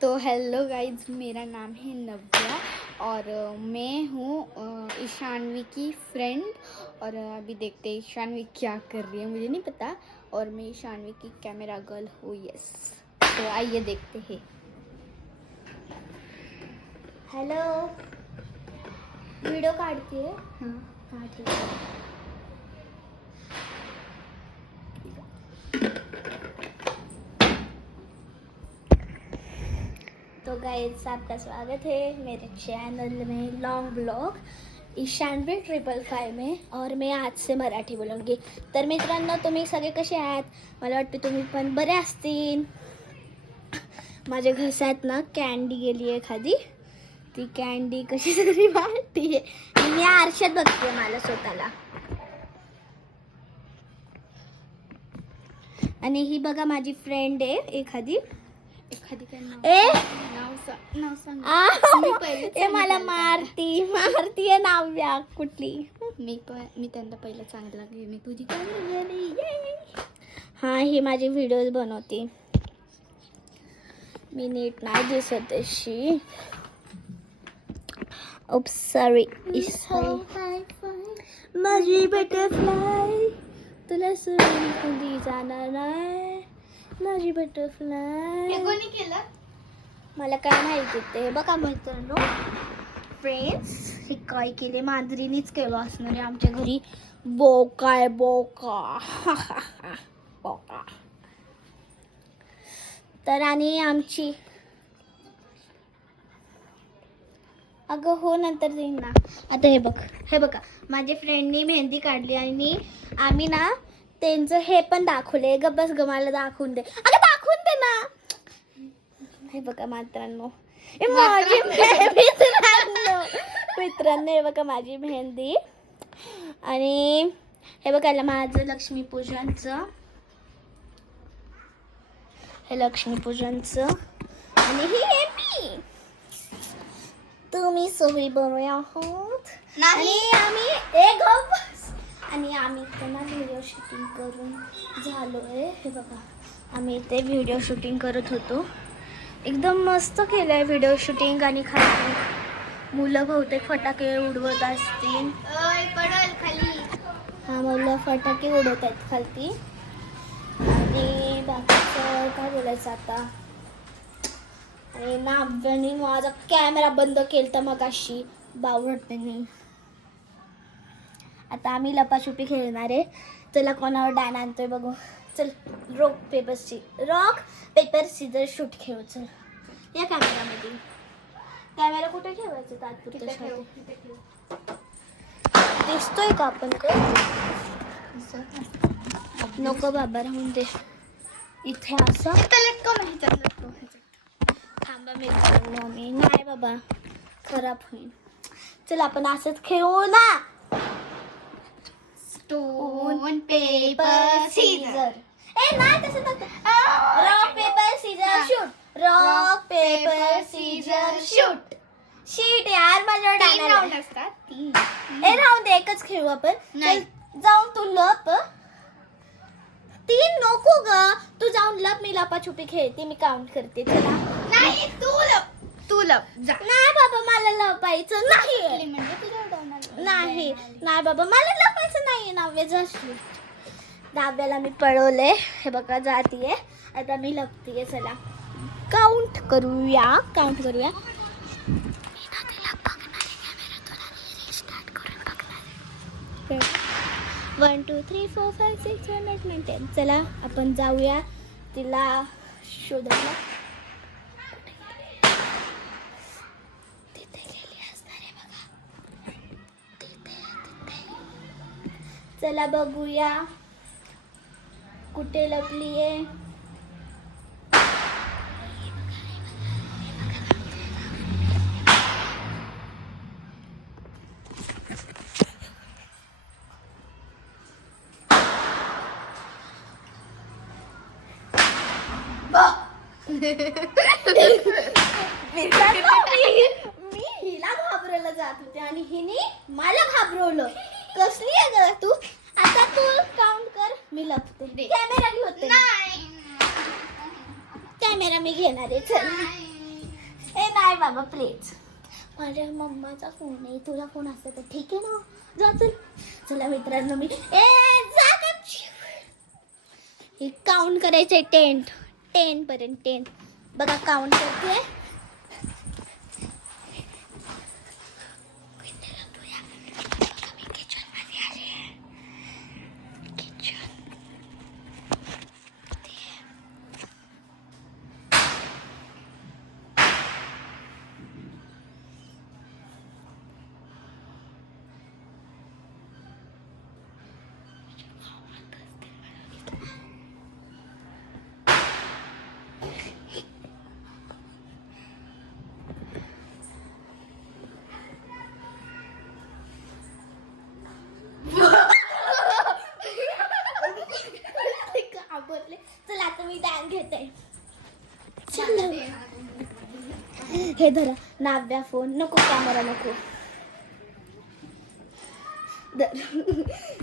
तो hello guys, मेरा नाम है नव्या और मैं हूँ ईशानवी की फ्रेंड। और अभी देखते हैं ईशानवी क्या कर रही है, मुझे नहीं पता। और मैं ईशानवी की कैमरा गर्ल हूँ। यस, तो आइए देखते हैं। हेलो, वीडियो काटती है? हाँ हाँ ठीक है। तो गाइस, आपका स्वागत है मेरे चॅनल में लॉन्ग ब्लॉग ईशानवी 555 में। और मैं आज से मराठी बोलूँगी। तर मित्रांनो, तुम्ही सगळे कसे आहात? मला वाटतं तुम्ही पण बरे असतील. माझ्या घशात ना कॅन्डी गेली आहे एखादी. ती कॅन्डी कशी तरी वाटते. मी आरशात बघते मला स्वतःला. आणि ही बघा माझी फ्रेंड आहे एखादी. काय नाव सांग. ए मला मारती नाव्या कुठली. मी त्यांना पहिलं चांगलं लागली. मी तुझी चांगली गेली. हा, ही माझी व्हिडिओज बनवते. मी नीट नाही दिसत अशी. Op sorry. माझी बटरफ्लाय तुला सोडून कधी जाणार नाही. माझी बटरफ्लाय. कोणी केलं? मला काय माहिती ते. बघा मित्रांनो, फ्रेंड्स, हे काय केले मांजरीनीच केलं असणार आहे आमच्या घरी. बोका बोका. तर आणि आमची अगं हो, नंतर देईन ना. आता हे बघा माझ्या फ्रेंडनी मेहंदी काढली आणि आम्ही ना त्यांचं हे पण दाखवले. गप्पस ग, मला दाखवून दे. अगं दाखवून दे ना. हे बघा मित्रांनो, मित्रांनो हे बघा माझी मेहंदी. आणि हे बघा माझं लक्ष्मीपूजनचं. हे लक्ष्मीपूजनचं. आणि हे मी तुम्ही सगळी बनवूया आहोत. आणि आम्ही त्यांना व्हिडिओ शूटिंग करून झालोय. हे बघा, आम्ही इथे व्हिडिओ शूटिंग करत होतो. एकदम मस्त केलंय व्हिडिओ शूटिंग. आणि खाली मुलं बहुतेक फटाके उडवत असतील. पडल खाली. हा, मुलं फटाके उडवत आहेत खालती. आणि बाकीचं काय बोलायचं आता. आणि नाव्याने माझा कॅमेरा बंद केलता मगाशी बावळटने. आता आम्ही लपाछुपी खेळणार आहे. चला कोणावर डान आणतोय बघू. चल, रॉक पेपर सीजर शूट खेळू. चल या कॅमेरामध्ये. कॅमेरा कुठे ठेवायचं तात्पुरतं? दिसतोय का आपण? नको बाबा, राहून दे. इथे असं थांबा मित्रांनो, मी नाही बाबा, खराब होईल. चल आपण असंच खेळू ना. Stone paper Caesar. ए नाही, तसं नव्हतं. Rock paper Caesar shoot. Rock paper Caesar shoot. Sheet यार, माझ्यावर डायनामिक असतात. ए राहून दे, एकच खेळू आपण. नाही. जाऊन तू लप. 3 नको ग, तू जाऊन लप. मी लपाछुपी खेळते, मी काउंट करते. चला. नाही, तू लप जा. नाही बाबा, मला लपायचं नाही. म्हणजे तुझ्या नाही बाबा, मला लपायचं नाही. नाव्याला मी पळवलंय. हे बघा जातीये. आता मी लपतीये. चला काउंट करूया. 1 2 3 4 5 6 7 8 9 10. चला आपण जाऊया तिला शोधायला. तिथे गेली असणार आहे बघा. तिथे. चला बघूया कुठे लपलीये. मी हिला घाबरायला जात होते आणि हिने मला घाबरवलं. कसली आहे ग तू? आता तू काउंट कर, मी लपते. कॅमेरा घेते. कॅमेरा मी घेणार आहे. चल बाबा प्लीज. माझ्या मम्माचा फोन आहे, तुझा फोन असता तर ठीक आहे ना. जा चल. चला मित्रांनो मी जा हे काउंट करायचंय 10 पर्यंत 10. बघा काउंट करते. चला आता मी डॅन घेते. हे धरा नाव्या फोन. नको कॅमेरा नको.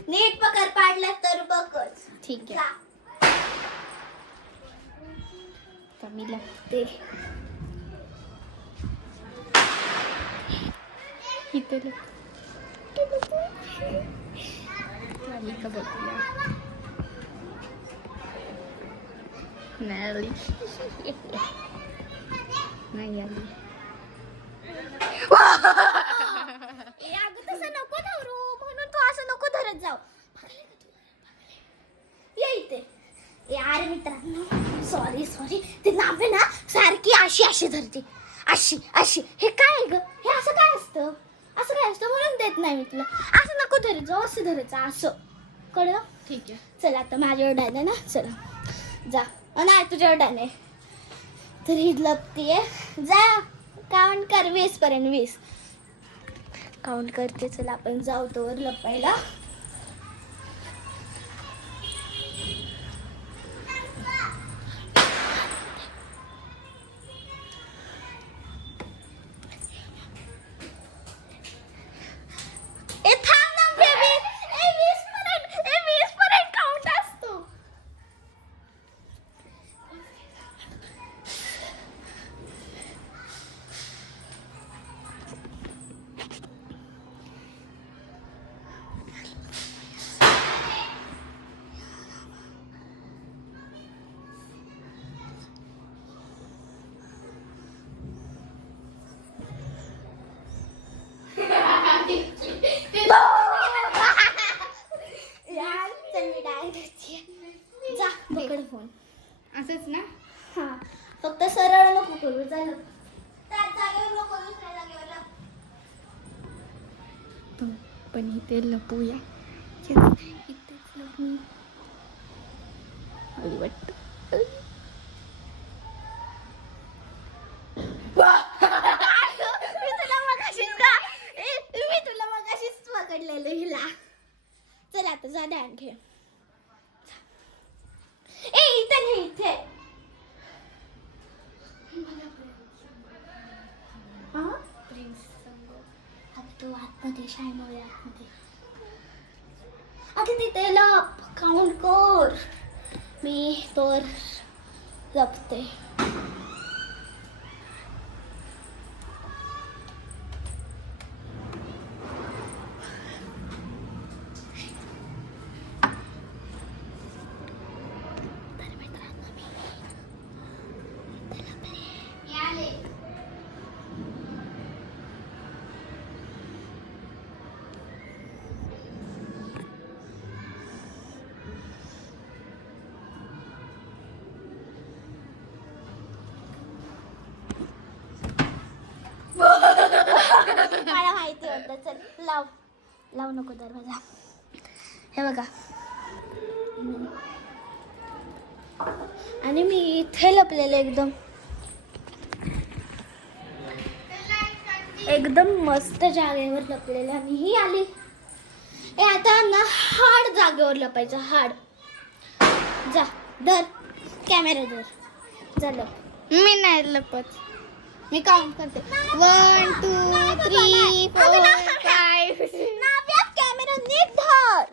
नीट पकड, पाडला तर बघच. ठीक आहे. तर मी लागते इथे आली का बघूया. नाही आली. नाही आली. अगं तसं नको धरू, म्हणून तू असं नको धरत जाऊ. ये इथे. यार मित्रांनो सॉरी ते नाव ना सारखी अशी धरते. अशी हे काय ग? हे असं काय असतं म्हणून देत नाही मी तुला. असं नको धरत जाऊ, असं धरायचं असं. कळलं? ठीक आहे. चला आता माझ्यावर डान आहे ना. चला जा. नाही तुझ्यावर डान आहे तर ही लपतीये. जा काउंट कर 20 पर्यंत. 20 काउंट करते. चला आपण जाऊ तोवर लपायला. थांब ना बेबी. 20 पर्यंत काउंट असतो. यार चल मी डायरेक्ट घेते. जा पकड फोन. असंच ना. हा फक्त सरळ नको करू. जा लप. त्या जागेवर नको, दुसऱ्या जागेवर लप. पण इथे लपूया. इथेच लपू. आली वाटतं. मी तुला मगाशीच पकडलेलं हिला. चल आता जा डॅन घे. इथे घे इथे. अगं तू आतमध्ये शायनोय आतमध्ये. अगं तिथे लप. काउंट कर. मी तर लपते. मला माहिती होतं. चल लाव नको दरवाजा. हे बघा आणि मी इथे लपलेले एकदम मस्त जागेवर लपलेले. आणि ही आली. आता ना हार्ड जागेवर लपायचं. हार्ड. जा धर कॅमेरा धर. जा लप. मी नाही लपत. मी काउंट करते. 1 2 3 4 5. कॅमेरा नीट धर.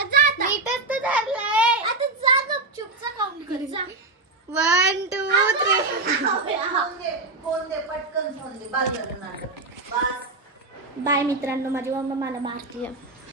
आता नीटच तर धरलाय. आता जा गपचूप. चा काउंट कर. जा. 1 2 3. बाय मित्रांनो, माझी मम्मा मला मारते.